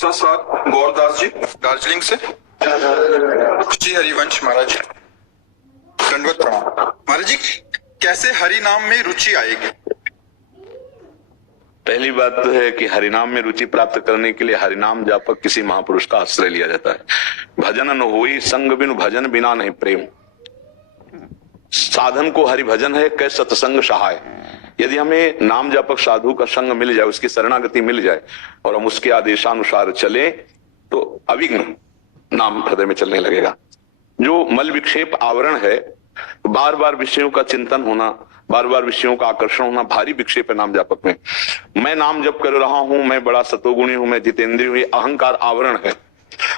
तीसरा सवाल गौरदास जी दार्जिलिंग से। जी हरिवंश महाराज, दंडवत प्रणाम। महाराज जी, कैसे हरि नाम में रुचि आएगी? पहली बात तो है कि हरिनाम में रुचि प्राप्त करने के लिए हरिनाम जापक किसी महापुरुष का आश्रय लिया जाता है। भजन न होई संग बिनु भजन बिना नहीं प्रेम। साधन को हरि भजन है कै सत्संग सहाय। यदि हमें नाम जापक साधु का संग मिल जाए, उसकी शरणागति मिल जाए और हम उसके आदेशानुसार चले तो अविघ्न नाम हृदय में चलने लगेगा। जो मल विक्षेप आवरण है, बार बार विषयों का चिंतन होना, बार बार विषयों का आकर्षण होना भारी विक्षेप है नाम जापक में। मैं नाम जप कर रहा हूं, मैं बड़ा सतोगुणी हूं, मैं जितेंद्रिय हूं, ये अहंकार आवरण है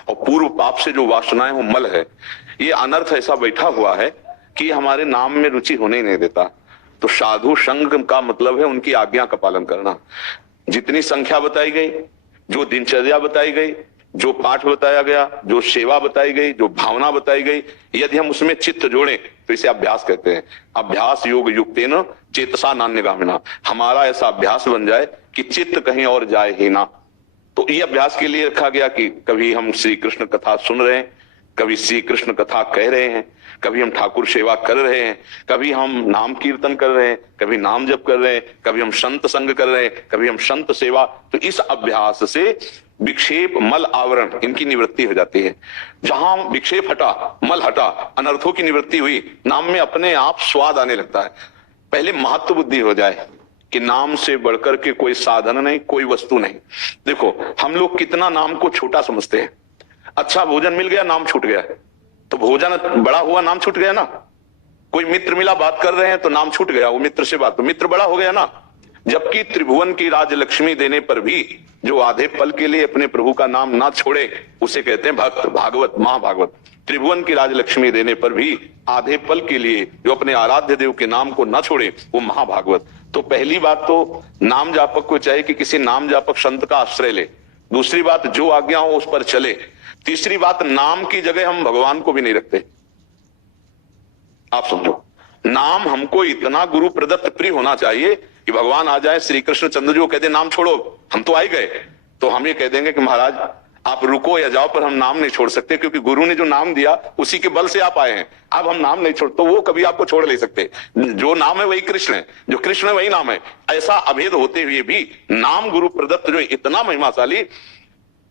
और पूर्व पाप से जो वासनाएं हो मल है। ये अनर्थ ऐसा बैठा हुआ है कि हमारे नाम में रुचि होने ही नहीं देता। तो साधु संग का मतलब है उनकी आज्ञा का पालन करना। जितनी संख्या बताई गई, जो दिनचर्या बताई गई, जो पाठ बताया गया, जो सेवा बताई गई, जो भावना बताई गई, यदि हम उसमें चित्त जोड़ें तो इसे अभ्यास कहते हैं। अभ्यास योग युक्तेन चेतसा नान्यगामिना। हमारा ऐसा अभ्यास बन जाए कि चित्त कहीं और जाए ही ना। तो ये अभ्यास के लिए रखा गया कि कभी हम श्री कृष्ण कथा सुन रहे हैं, कभी श्री कृष्ण कथा कह रहे हैं, कभी हम ठाकुर सेवा कर रहे हैं, कभी हम नाम कीर्तन कर रहे हैं, कभी नाम जप कर रहे हैं, कभी हम संत संग कर रहे हैं, कभी हम संत सेवा। तो इस अभ्यास से विक्षेप मल आवरण इनकी निवृत्ति हो जाती है। जहां विक्षेप हटा, मल हटा, अनर्थों की निवृत्ति हुई, नाम में अपने आप स्वाद आने लगता है। पहले महत्व बुद्धि हो जाए कि नाम से बढ़कर के कोई साधन नहीं, कोई वस्तु नहीं। देखो हम लोग कितना नाम को छोटा समझते हैं। अच्छा भोजन मिल गया, नाम छूट गया, तो भोजन बड़ा हुआ, नाम छूट गया ना। कोई मित्र मिला, बात कर रहे हैं तो नाम छूट गया, वो मित्र से बात, तो मित्र बड़ा हो गया ना। जबकि त्रिभुवन की राजलक्ष्मी देने पर भी जो आधे पल के लिए अपने प्रभु का नाम ना छोड़े उसे कहते हैं भक्त, भागवत, महाभागवत। त्रिभुवन की राजलक्ष्मी देने पर भी आधे पल के लिए जो अपने आराध्य देव के नाम को ना छोड़े वो महाभागवत। तो पहली बात तो नाम जापक को चाहिए कि किसी नाम जापक संत का आश्रय ले। दूसरी बात, जो आज्ञा हो उस पर चले। तीसरी बात, नाम की जगह हम भगवान को भी नहीं रखते। आप समझो, नाम हमको इतना गुरु प्रदत्त प्रिय होना चाहिए कि भगवान आ जाए, श्री कृष्ण चंद्र जी को कह दे नाम छोड़ो, हम तो आ ही गए, तो हम ये कह देंगे कि महाराज आप रुको या जाओ, पर हम नाम नहीं छोड़ सकते, क्योंकि गुरु ने जो नाम दिया उसी के बल से आप आए हैं। अब हम नाम नहीं छोड़, तो वो कभी आपको छोड़ नहीं सकते। जो नाम है वही कृष्ण है, जो कृष्ण है वही नाम है। ऐसा अभेद होते हुए भी नाम गुरु प्रदत्त जो इतना महिमाशाली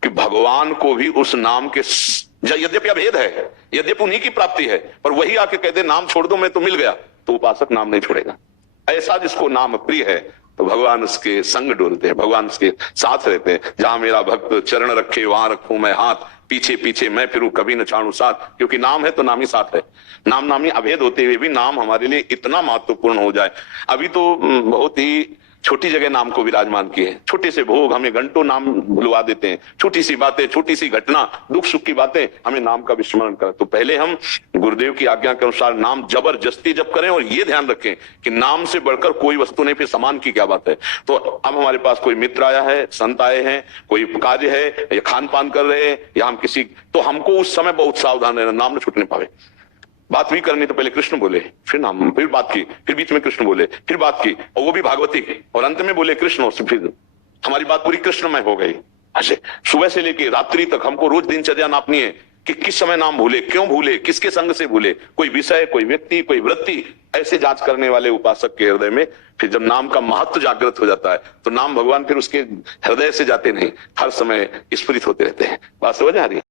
कि भगवान को भी उस नाम के, यद्यपि अभेद है, यद्यपि उन्हीं की प्राप्ति है, पर वही आके कहते नाम छोड़ दो, मैं तो मिल गया, तो उपासक नाम नहीं छोड़ेगा। ऐसा जिसको नाम प्रिय है तो भगवान उसके संग डोलते हैं, भगवान उसके साथ रहते हैं। जहां मेरा भक्त चरण रखे वहां रखूं मैं हाथ, पीछे पीछे मैं फिरूं कभी न छाड़ू साथ। क्योंकि नाम है तो नाम ही साथ है। नाम नामी अभेद होते हुए भी नाम हमारे लिए इतना महत्वपूर्ण हो जाए। अभी तो बहुत ही छोटी जगह नाम को विराजमान किए, छोटे से भोग हमें घंटों नाम भुलवा देते हैं। छोटी सी बातें, छोटी सी घटना, दुख सुख की बातें हमें नाम का विस्मरण करें। तो पहले हम गुरुदेव की आज्ञा के अनुसार नाम जबरदस्ती जप करें और ये ध्यान रखें कि नाम से बढ़कर कोई वस्तु नहीं, फिर समान की क्या बात है। तो अब हमारे पास कोई मित्र आया है, संत आए हैं, कोई कार्य है या खान पान कर रहे हैं या हम किसी, तो हमको उस समय बहुत सावधान रहना, नाम न छूटने पावे। बात भी करनी तो पहले कृष्ण बोले, फिर नाम, फिर बात की, फिर बीच में कृष्ण बोले, फिर बात की, और वो भी भागवती, और अंत में बोले कृष्ण, और फिर हमारी बात पूरी कृष्णमय हो गई। ऐसे सुबह से लेके रात्रि तक हमको रोज दिनचर्या नापनी है कि किस समय नाम भूले, क्यों भूले, किसके संग से भूले, कोई विषय, कोई व्यक्ति, कोई वृत्ति। ऐसे जांच करने वाले उपासक के हृदय में फिर जब नाम का महत्व जागृत हो जाता है तो नाम भगवान फिर उसके हृदय से जाते नहीं, हर समय स्फुरित होते रहते हैं। बात समझ आ रही है?